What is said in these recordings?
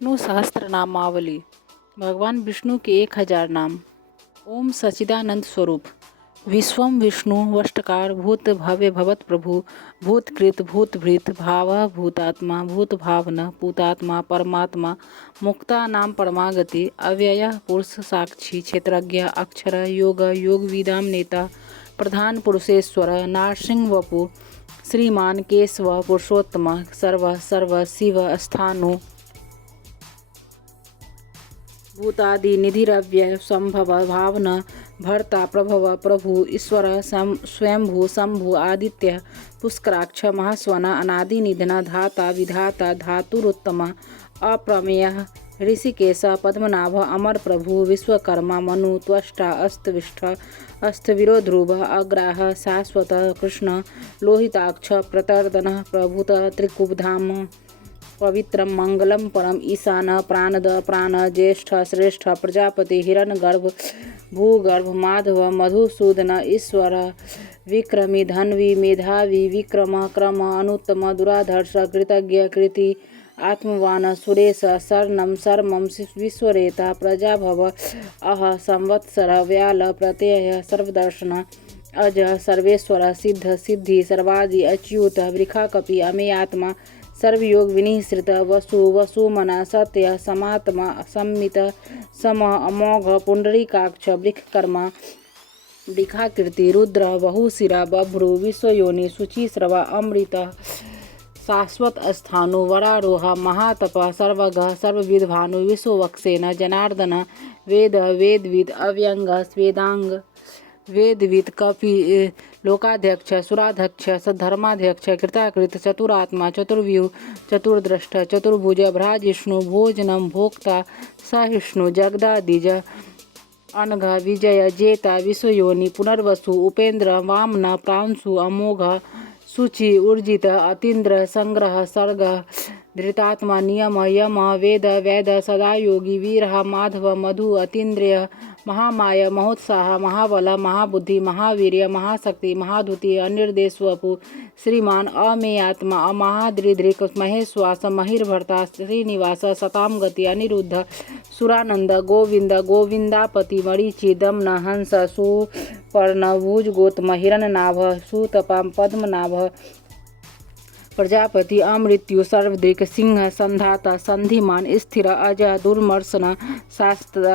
विष्णु सहस्त्र नामावली। भगवान विष्णु के 1000 नाम। ओम सच्चिदानंद स्वरूप। विश्वम विष्णु वष्टकार भूत भव्य भवत प्रभु भूतकृत भूतभृत भाव भूतात्मा भूत भावना पूतात्मा परमात्मा मुक्ता नाम परमागति अव्यय पुरुष साक्षी क्षेत्रज्ञ अक्षर योग योग विदाम नेता प्रधान पुरुषेश्वर नारसिंह वपु श्रीमान केशव पुरुषोत्तम सर्व सर्व शिव स्थानु भूतादि निधिरव्यय संभव भावना भर्ता प्रभव प्रभु ईश्वर स्वयंभू शंभु आदित्य पुष्कराक्ष महास्वना अनादि निधन धाता विधाता धातुरुत्तम अप्रमेय ऋषिकेश पद्मनाभ अमर प्रभु विश्वकर्मा मनु त्वष्टा अस्तविष्ठ अस्थविरो ध्रुव अग्राह शाश्वत कृष्ण लोहिताक्ष प्रतर्दन प्रभुत त्रिकुबधाम पवित्रम मंगलम परम ईशान प्राणद प्राण ज्येष्ठ श्रेष्ठ प्रजापति हिरण्यगर्भ भूगर्भ माधव मधुसूदन ईश्वर विक्रमी धन्वी मेधावी विक्रम क्रम अनुत्तम दुराधर्ष कृतज्ञ कृति आत्मवान सुरेश शरणम शर्मम विश्वरेता प्रजाभव अह संवत्सर व्याल प्रत्यय सर्वदर्शन अज सर्वेश्वर सिद्ध सिद्धि सर्वादि अच्युत वृखाकपि अमेयात्मा सर्वयोग विनिश्रित वसु वसुमना सत्य समात्मा संमित सम अमोघ पुंडरीकाक्ष वृक्षकर्मा वृखाकृति रुद्र बहुशिरा बभ्रु विश्वयोनि शुचिस्रवा अमृत शाश्वत स्थानु वरारोह महातप सर्वग सर्वविद भानु विश्ववक्षेन जनार्दन वेद वेदविद अव्यंग स्वेदांग वेदविद कपि लोकाध्यक्ष सुराध्यक्ष सद्धर्माध्यक्ष कृताकृत चतुरात्मा चतुर्व्यूह चतुर्द्रष्ट चतुर्भुज भ्राजिष्णु भोजनम भोक्ता सहिष्णु जगदादिज अनघ विजय जेता विश्वयोनि पुनर्वसु उपेन्द्र वामन प्रांशु अमोघ शुचि ऊर्जित अतीन्द्र संग्रह सर्ग धृतात्मा नियम यम वेद वैद सदा योगी वीर माधव मधु अतीन्द्रिय महामाय महोत्साह महाबल महाबुद्धि महावीर्य महाशक्ति महाधुति अनिर्देशवपु श्रीमान अमेयात्मा अमहाद्रिधृक महेश्वास महिर्भर्ता श्रीनिवास सताम गति अनिरुद्ध सुरानंद गोविंद गोविंदापति मरीचि दमन हंस सुपर्ण भुज गोतम हिरण्यनाभ सुतपाम पद्मनाभ प्रजापति अमृत्यु सर्वदृक् सिंह संधाता संधिमान स्थिर अज दुर्मर्शन शास्त्र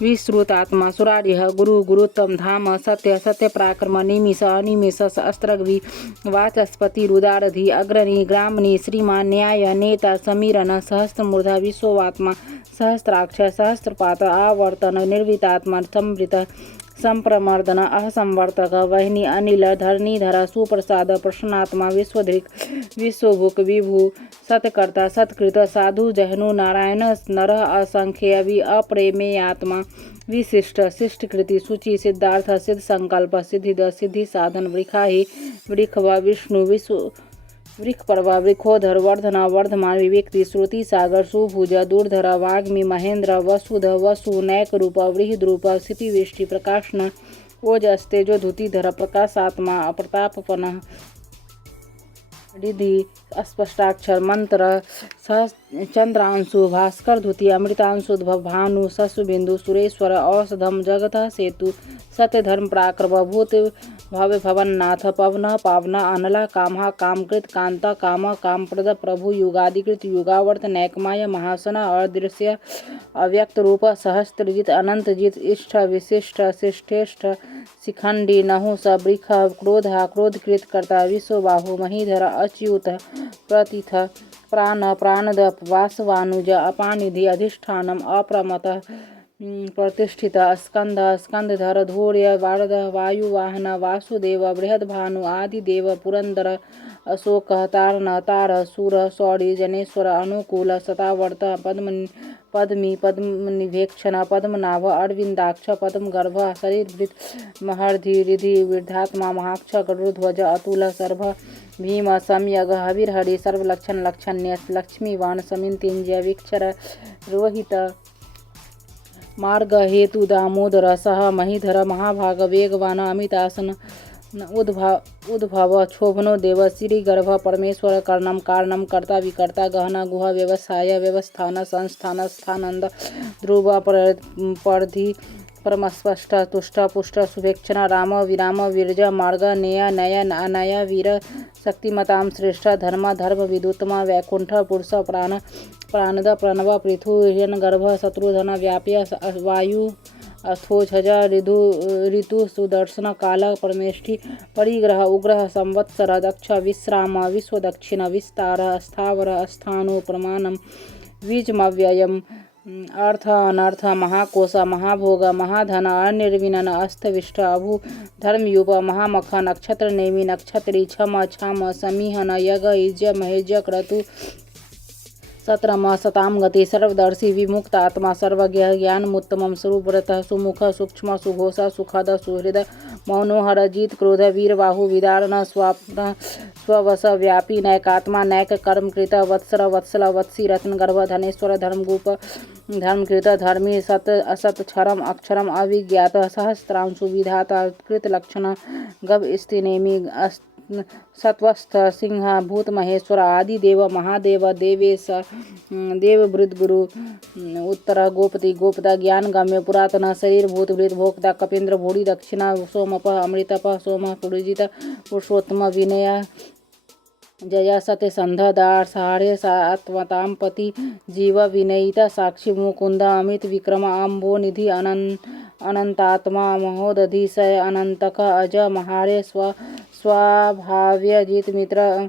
विश्रुतात्मा सुरारिह गुरु गुरुत्तम धाम सत्य सत्य पराक्रम निमिष अनिमिष अस्त्रग्वि वाचस्पति रुदारधि अग्रणी ग्रामणी श्रीमान न्याय नेता समीरन सहस्त्रमूर्धा विश्ववात्मा सहस्त्राक्ष सहस्त्रपात आवर्तन निर्वितात्मा संवृत संप्रमर्दन असंवर्तक वहिनी अनिल धरणीधर सुप्रसाद प्रसन्नात्मा विश्वधृक विश्वभुक विभु सतकर्ता सत्कृत साधु जहनु नारायण नर असंख्य वि अप्रेमेयात्मा विशिष्ट शिष्टकृति सूचि सिद्धार्थ सिद्ध संकल्प सिद्धिद सिद्धि साधन वृखाहि वृखव विष्णु विश्व वृख पर्वा वृखोधर वर्धना वर्धमान विवेक्ति श्रुति सागर सुभुज दूरधर वाग्मी महेंद्र वसुध वसु नैक रूप वृहद्रूप स्थितिवेष्टि प्रकाशन ओज अस्तेजो धुतिधर प्रकाशात्मा अप्रतापन रिधि अस्पष्टाक्षर मंत्र चंद्रांशु भास्कर धुति अमृतांशुद्भव भानु शशुबिंदु सुरेश्वर औषधम जगत सेतु सत्य धर्म पराक्रम भूत भव्य भवननाथ पवन पावन अनला कामहा कामकृत कांता काम कामप्रद प्रभु युगादिकृत युगावर्त नैकमाय महासन अदृश्य अव्यक्त रूप सहस्त्रजित अनंतजित इष्ट विशिष्ट शिष्टेष्ट शिखंडी नहुष वृख क्रोधा क्रोधकृत कर्ता विश्वबाहु महीधर अच्युत प्रतिथ प्राण प्राणद वासवानुज अपानिधि अधिष्ठानम अप्रमत प्रतिष्ठित स्कंद स्कंदधर धूर्य वारद वायुवाहन वासुदेव बृहद्भानु आदिदेव पुरंदर अशोक तारण तार सूर सौरी जनेश्वर अनुकूल सतावर्त पद्मी पद्मनिभेक्षण पद्मनाभ अरविंदाक्ष पद्मगर्भ शरीरवृत महर्धि रिधि वृद्धात्मा महाक्ष गरुध्वज अतुल सर्भ भीम सम्यग हविर्हरि सर्वलक्षण लक्षण्य लक्ष्मीवान समिंतिंजय विक्षर रोहित मार्ग हेतु दामोदर सह महीधर महाभाग वेगवान अमितासन उद्भव क्षोभनो देव श्रीगर्भ परमेश्वर कर्णम कारणम कर्ता विकर्ता गहना गुहा व्यवसाय व्यवस्थान संस्थान स्थानंद ध्रुव परधि परमस्पष्ट तुष्ट पुष्ट शुभेक्षण राम विराम वीरज मार्ग नेय नय अनय वीर शक्तिमतां श्रेष्ठ धर्म धर्म विदुत्तम वैकुंठ पुरुष प्राणद प्रणव पृथु हिरण्यगर्भ शत्रुधन व्याप्य वायु अथोझ ऋतु सुदर्शन काल परमेष्ठि परिग्रह उग्रह संवत्सर दक्ष विश्राम विश्वदक्षिण विस्तार स्थावर स्थानो प्रमाणम बीजमव्ययम् अर्थ अनर्थ महाकोश महाभोग महाधन अनिर्विनन अस्तविष्ट अभु धर्मयुप महामख नक्षत्र नेमि नक्षत्री छम छाम समीहन यग इज महेज क्रतु सत्रम सताम गति सर्वदर्शी विमुक्त आत्मा सर्वज्ञ ज्ञानमुत्तमं स्वरूपरतः सुमुख सूक्ष्म सुघोष सुखद सुहृद मनोहर जीत क्रोध वीरबाहु विदारण स्वाप्न स्ववश व्यापी नैकात्मा नैक कर्मकृत वत्सर वत्सल वत्सी रत्नगर्भ धनेश्वर धर्मगूप धर्मकृत धर्मी सत असत क्षरम अक्षरम अविज्ञात सहस्रांशु विधाता कृत लक्षण गभ स्थिनेमि सत्वस्थ सिंह भूत महेश्वर आदि देव महादेव देवेश देव वृद्ध गुरु उत्तर गोपति गोपता ज्ञान गम्य पुरातन शरीर भूत वृद्ध भोक्ता कपिन्द्र भूरि दक्षिणा सोमप अमृतप सोम पुरुजित पुरुषोत्तम विनय जया सत्य संध दार सहारे सात्वताम पति जीव विनयिता साक्षी मुकुंद अमित विक्रम अम्बो निधि अनंतात्मा महोदधिशय अनंतक अज महारे स्वाभाव्य जित मित्र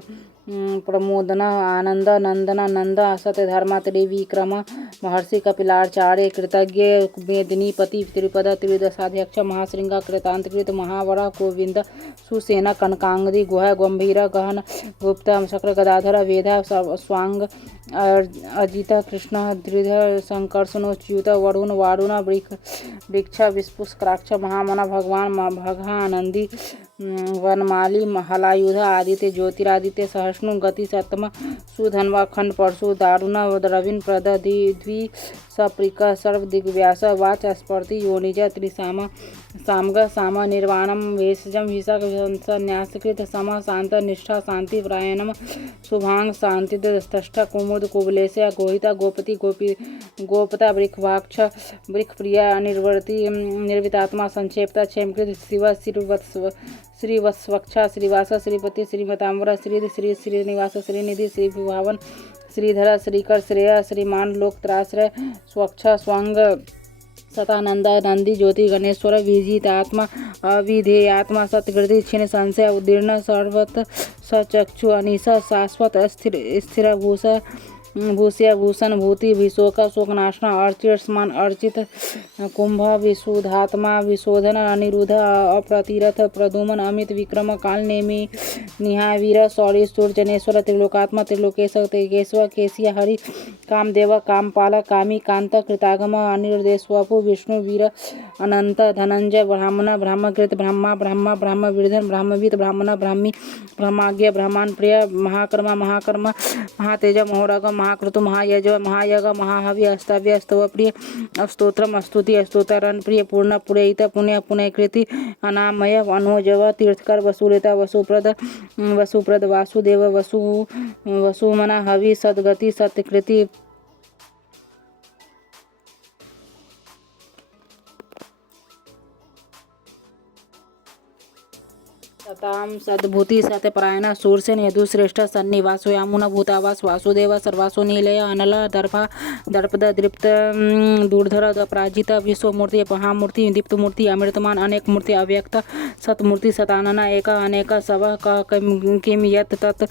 प्रमोदन आनंद नंदन नंद सत्य धर्मा त्रिविक्रम महर्षि कपिलाचार्य कृतज्ञ मेदिनीपति त्रिपद त्रिदशाध्यक्ष महाश्रृंग कृतांतकृत महावरा गोविंद सुसेन कनकांगदी गुह गंभीर गहन गुप्त शक्र गदाधर वेदा स्वांग अजित कृष्ण धृधर संकर्षणोच्युत वरुण वारुण वृक्ष विस्पुष्क्राक्ष महामना भगवान भगानंदी वनमाली हलायुध आदित्य ज्योतिरादित्य सहिष्णु गति सप्तम सुधन्वा खंड परशु दारुण रविन प्रद द्वि सप्रिक सर्व दिग्व्यास वाच स्पर्ति योनिज त्रिसाम सामग साम निर्वाणम वेशजम विशाख संन्यासकृत सम शांत निष्ठा शांति प्रायणम शुभांग शांति तष्ट कुमुद कुबलेश गोहिता गोपति गोपी गोपता वृक्षवाक्ष वृक्ष प्रिया निर्वर्ति निर्वितात्मा संक्षेपता क्षेमकृत शिव श्रीवत्सवक्षा श्रीवास श्रीपति श्रीमतांबर श्री श्रीनिवास श्रीनिधि श्री विभावन श्रीधर श्रीकर श्रेय श्रीमान लोकत्राश्रय स्वच्छ स्वांग सतानंदा नंदी ज्योति गणेश्वर विजितात्मा अविधेयात्मा सत्कृति क्षीण संशय उदीर्ण सर्वत सचक्षु अनिशा शाश्वत स्थिर भूष्य भूषण भूति विशोक शोकनाशन अर्चित समान अर्चित कुंभ विशुद्धात्मा विशोधन अनिरुद्ध अप्रतिरथ प्रदुमन अमित विक्रम काल नेमि निहावीर शौरी सूर्यजनेश्वर त्रिलोकात्मा त्रिलोकेश केशव केशिया हरि कामदेव कामपाल कामी कांत कृतागम अनिर्देशवपु विष्णु वीर अनंत धनंजय ब्राह्मण ब्रह्मकृत ब्रह्मा ब्रह्म ब्रह्म विर्धन ब्रह्मविद ब्राह्मण ब्राह्मी ब्रह्माज्ञ ब्रह्मांड प्रिय महाकर्म महातेज महोरग महाकृतु महायज महायग महाहवि अस्तव्य स्तव प्रिय स्तोत्रम स्तुति स्तोत्रन प्रिय पूर्ण पुरहित पुण्य पुण्यकृति अनामय अनोजव तीर्थकर वसुरेता वसुप्रद वासुदेव वसुमना हवि सद्गति सत्यकृति सताम सद्भूति सत्यपरायण सूरसेन यदुश्रेष्ठ सन्निवासो यामुना भूतावास वासुदेव सर्वासो नीलय अनल दर्भा दर्पद दृप्त दूरधर अपराजित विश्वमूर्ति महामूर्ति दीप्तमूर्ति अमृतमान अनेक मूर्ति अव्यक्त सतमूर्ति सतानना एक अनेक सव किम यत् तत्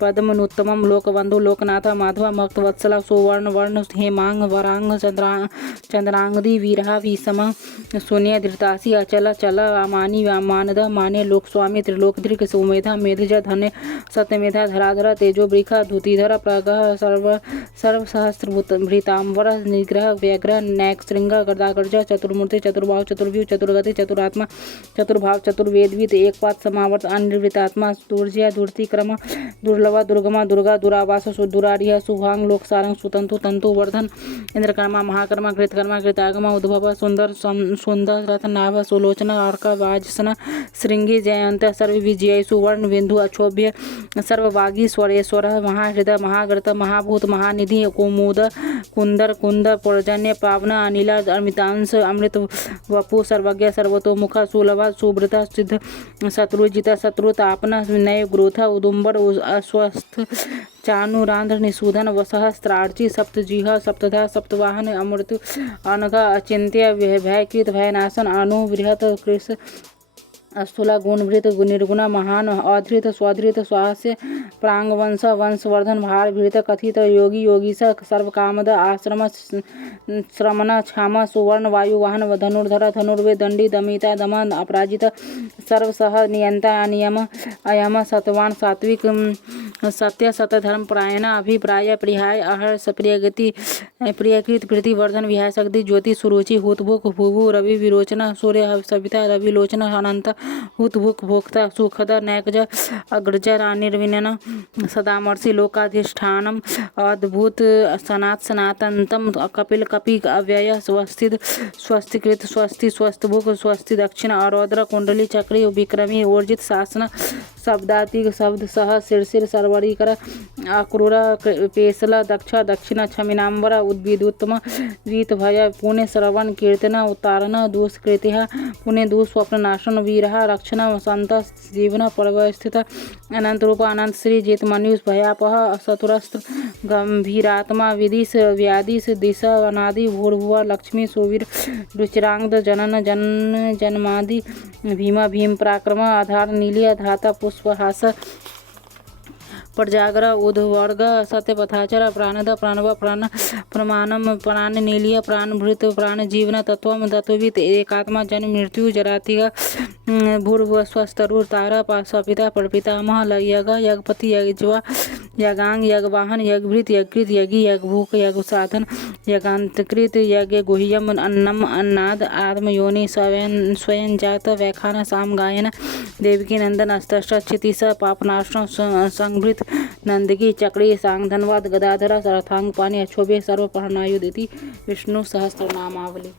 पद्मनुत्तमं लोकबंधु लोकनाथ माधव भक्त वत्सल सुवर्ण वर्ण हेमांग वरांग चंद्रांगदी वीरहा विषम शून्य धृतासी अचल चल अमानी मानद मान्य लोक स्वामी त्रिलोकधृक सोमेधा मेधज धन्य सत्यमेधा धराधर तेजो वृखा धुतिधर प्रगह सर्व सहस्रभृतांबर निग्रह व्यग्रह नैक श्रृंग गदागर्ज चतुर्मूर्ति चतुर्भाव चतुर्व्यूह चतुर्गति चतुरात्मा चतुर्भाव चतुर्वेदविद एक पाद समावर्त अनिर्वृतात्मा दुर्जय दुर्तिक्रम दुर्लभ दुर्गमा दुर्गा दुरावास दुरारिह शुभांग लोकसारंग सुतंतु तंतु वर्धन इंद्रकर्मा महाकर्मा कृतकर्मा कृतागमा उद्भव सुंदर रत्नाभ सुलोचना अर्क वाजसन श्रृंगी जयंत सर्वविजयी सुवर्ण बिंदु अक्षोभ्य सर्ववागी स्वरेश्वरः महाहृदय महागर्त महाभूत महानिधि कुमुद कुंदर कुंद पर्जन्य पावन अनिल अमितांश अमृत वपु सर्वज्ञ सर्वतोमुख सुलभ सुब्रत सिद्ध शत्रुजित शत्रुतापन नय ग्रोथ उदुम्बर अस्वस्थ चानुरांध्र निषूदन सहस्त्रार्ची सप्तजिह सप्तधा सप्तवाहन अमृत अनघ अचिंत्य भयकृत भयनाशन अनुबृहत कृष स्थूला गुणभृत निर्गुण महान अधृत स्वधृत स्वास्य प्रांगवंश वंशवर्धन भार भृत कथित योगी योगीश सर्वकामद आश्रम श्रमण क्षाम सुवर्ण वायु वाहन धनुर्धर धनुर्वे दंडी दमिता दमन अपराजित सर्वसह नियंता अनियम अयम सतवान सात्विक सत्य सतधर्म परायण अभिप्राय प्रियाय अहर्ष प्रियगति प्रियकृत प्रीतिवर्धन विहासक्ति ज्योति सुरुचि हुतभुक भूभु रवि विरोचन सूर्य सविता रवि लोचन अनंत हुतभुक भोक्ता सुखद नैकज अग्रज निर्विनन सदामर्षि लोकाधिष्ठानम अद्भुत सनातनतम कपिल कपि अव्यय स्वस्थित स्वस्तिकृत स्वस्ति स्वस्थभुक स्वस्ति दक्षिण अरौद्र कुंडली चक्री विक्रमी ऊर्जित शासन शब्दातिक शब्द सह शीर्षिर सर्वरीकर अक्रूर पेशल दक्ष दक्षिण क्षमिनाम्बर उद्भिदुत्तम वीत भय पुण्य श्रवण कीर्तन उत्तारण दुष्कृत्य पुण्य दुस्वप्ननाशन वीर रक्षण संत जीवन परवस्थित अनंत रूप अनंत श्री जित मनुष भयापह शतुरस्त्र गंभीरात्मा विदिश व्यादिश दिश अनादि भूर्भुव लक्ष्मी सुवीर रुचिरांग जनन जन जन्मादि भीम भीम पराक्रम आधार नीलिय धाता पुष्पहास प्रजागर उद्वर्ग सत्यपथाचर प्राणद प्रणव प्राण प्रमाणम प्राण नीलिय प्राणभृत प्राण जीवन तत्व तत्वित एकात्मा जन्म मृत्यु जरातिग भूर्भुव स्वस्तरुर तारा सपिता प्रपितामह यग यगपति यज्वा यगांग यगवाहन यगभृत यज्ञकृत यज्ञ यगभूक यग साधन यगांतकृत यज्ञ गुह्यम अन्नम अन्नाद आत्मयोनि स्वयं जात व्याखान साम गायन देवकी नंदन अस्तष्ट क्षितिश पापनाशन संभृत नंदगी चक्री सांग धनवाद गदाधर सरथांग पानी अक्षोभ्य सर्व पढ़नायुदिति विष्णु सहस्त्र नामावली।